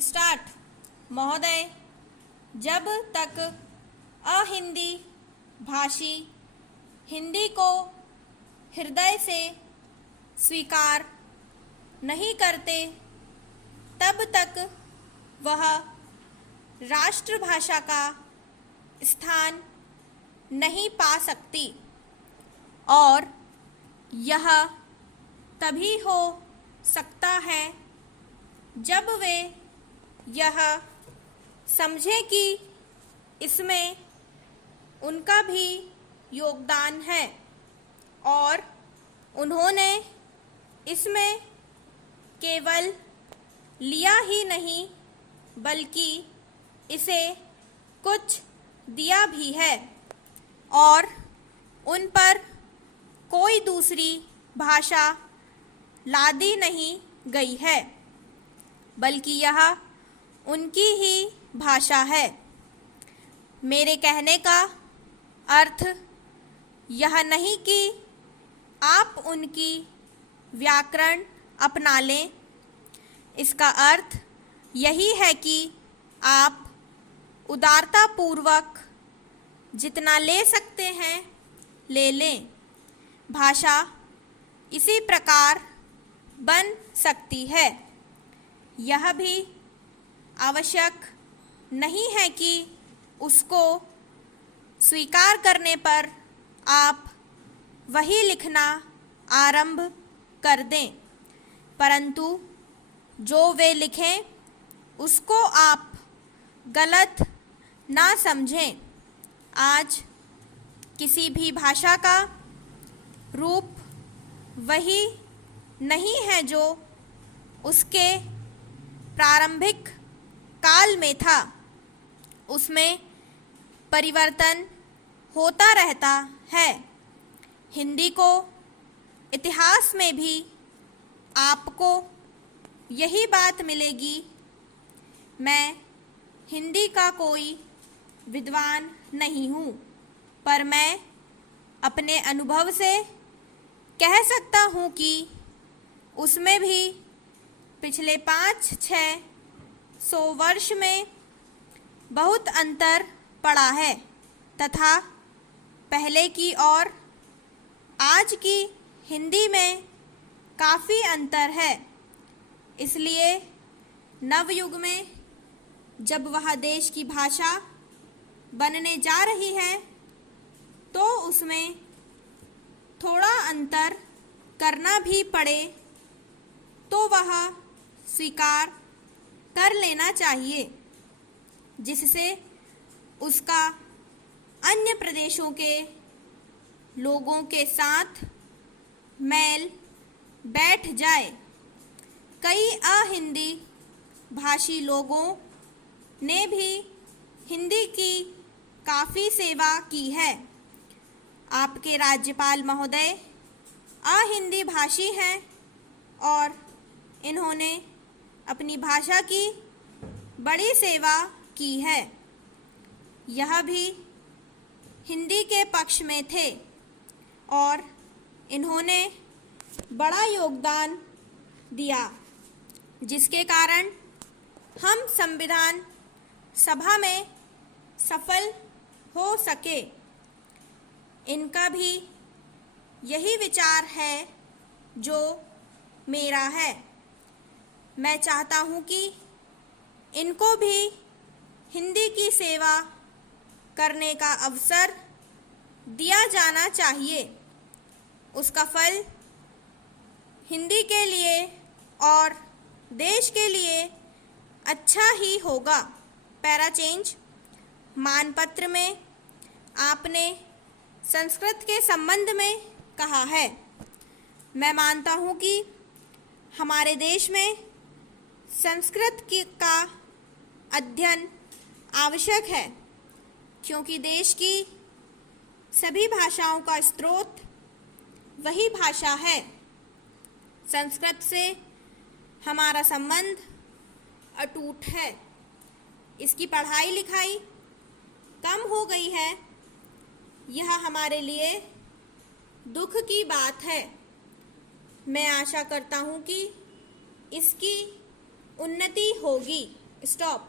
Start. महोदय, जब तक अहिंदी भाषी हिंदी को हृदय से स्वीकार नहीं करते तब तक वह राष्ट्रभाषा का स्थान नहीं पा सकती और यह तभी हो सकता है जब वे यह समझें कि इसमें उनका भी योगदान है और उन्होंने इसमें केवल लिया ही नहीं बल्कि इसे कुछ दिया भी है और उन पर कोई दूसरी भाषा लादी नहीं गई है बल्कि यह उनकी ही भाषा है। मेरे कहने का अर्थ यह नहीं कि आप उनकी व्याकरण अपना लें। इसका अर्थ यही है कि आप उदारतापूर्वक जितना ले सकते हैं ले लें। भाषा इसी प्रकार बन सकती है। यह भी आवश्यक नहीं है कि उसको स्वीकार करने पर आप वही लिखना आरंभ कर दें, परंतु जो वे लिखें उसको आप गलत ना समझें। आज किसी भी भाषा का रूप वही नहीं है जो उसके प्रारंभिक काल में था। उसमें परिवर्तन होता रहता है। हिंदी को इतिहास में भी आपको यही बात मिलेगी। मैं हिंदी का कोई विद्वान नहीं हूँ, पर मैं अपने अनुभव से कह सकता हूँ कि उसमें भी पिछले 500-600 वर्ष में बहुत अंतर पड़ा है तथा पहले की और आज की हिंदी में काफ़ी अंतर है। इसलिए नवयुग में जब वह देश की भाषा बनने जा रही है तो उसमें थोड़ा अंतर करना भी पड़े तो वह स्वीकार कर लेना चाहिए, जिससे उसका अन्य प्रदेशों के लोगों के साथ मेल बैठ जाए। कई अहिंदी भाषी लोगों ने भी हिंदी की काफ़ी सेवा की है। आपके राज्यपाल महोदय अहिंदी भाषी हैं और इन्होंने अपनी भाषा की बड़ी सेवा की है। यह भी हिंदी के पक्ष में थे और इन्होंने बड़ा योगदान दिया, जिसके कारण हम संविधान सभा में सफल हो सके। इनका भी यही विचार है जो मेरा है। मैं चाहता हूँ कि इनको भी हिंदी की सेवा करने का अवसर दिया जाना चाहिए। उसका फल हिंदी के लिए और देश के लिए अच्छा ही होगा। Para change. मानपत्र में आपने संस्कृत के संबंध में कहा है। मैं मानता हूँ कि हमारे देश में संस्कृत का अध्ययन आवश्यक है, क्योंकि देश की सभी भाषाओं का स्रोत वही भाषा है। संस्कृत से हमारा संबंध अटूट है। इसकी पढ़ाई लिखाई कम हो गई है, यह हमारे लिए दुख की बात है। मैं आशा करता हूँ कि इसकी उन्नति होगी। स्टॉप।